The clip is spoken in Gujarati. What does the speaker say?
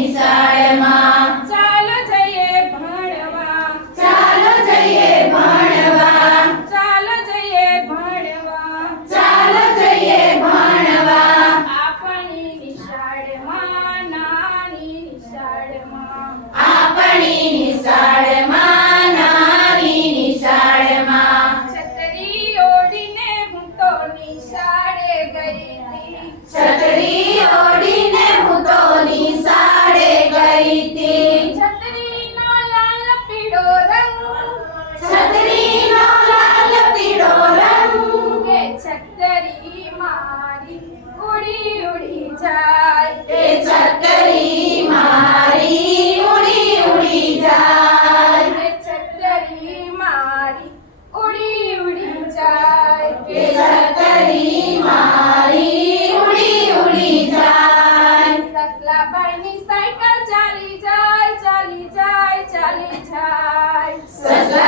નિશાળમાં ચાલો જઈએ ભણવા ચાલો જઈએ ભણવા ચાલો જઈએ ભણવા ચાલો જઈએ ભણવા આપણી નિશાળમાં નાની નિશાળમાં આપણી નિશાળમાં નાની નિશાળમાં છત્રી ઓઢીને હું તો નિશાળે ગઈ હતી છત્રી ઓઢીને હું તો નિશાળે ગઈ તી છત્રીનો લાલ પીળો રંગ છત્રીનો લાલ પીળો રંગ કે છત્રી મારી ઉડી ઉડી જાય એ છત્રી મારી ઉડી ઉડી જાય કે છત્રી મારી ઉડી ઉડી જાય એ છત્રી મારી ઉડી ઉડી જાય સસલાભાઈની સાયકલ ચાલી જાય ચાલી જાય ચાલી જાય સસલા